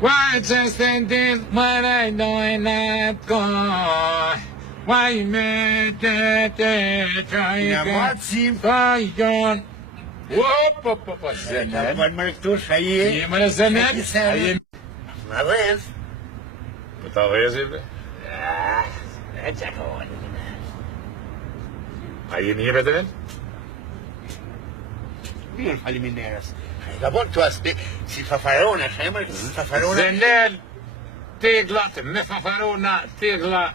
Why just did what I know and not go? Why made it try Hop. Zeynel. Var mërktush, a je? Jemi në Zeynel? Ma vez. Po ta vezi be. E qakon. A jeni një vetëven? Mirë faliminderes. Ka bon të aspe, si fafarona, shemër, si fafarona. Zeynel, teglat me fafarona, tegla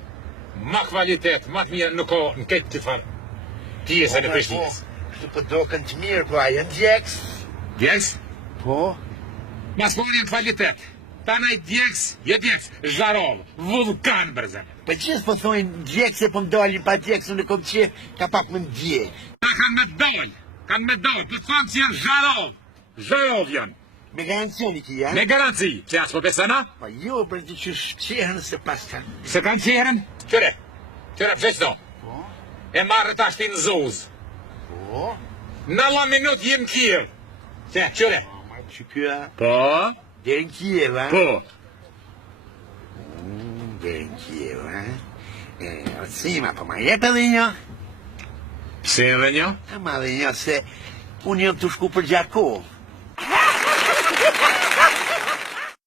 ma kvalitet, ma të mirë nuk o në këtë të farë. Pjesën e Prishtinës. Kështu po doken të mirë, po a janë djeks? Djeks? Po? Mas po një kvalitet. Tanaj djeks, je djeks, Zharov, vulkan bërzen. Po qësë po thojnë djeks e po mdolin pa djeks, unë e kom që ka pak më ndjek. Ta kanë me dol, po të thonë që janë Zharov. Zharov janë. Me garancioni ki janë? Me garanci, që asë po besana? Po jo, për të që shqehen se pas kanë. Se kanë qehren? Qëre, pse qdo? Po? E marrë të ashtin zuz. Po? Në la minut jem Kiev. Qëre? Po, marrë që kjo? Po? Deri në Kiev, ha? Po? Deri në Kiev, ha? O cima, po ma jep edhe një? Pse edhe një? Ma dhe një se unë jam të shku për gjatë kohë.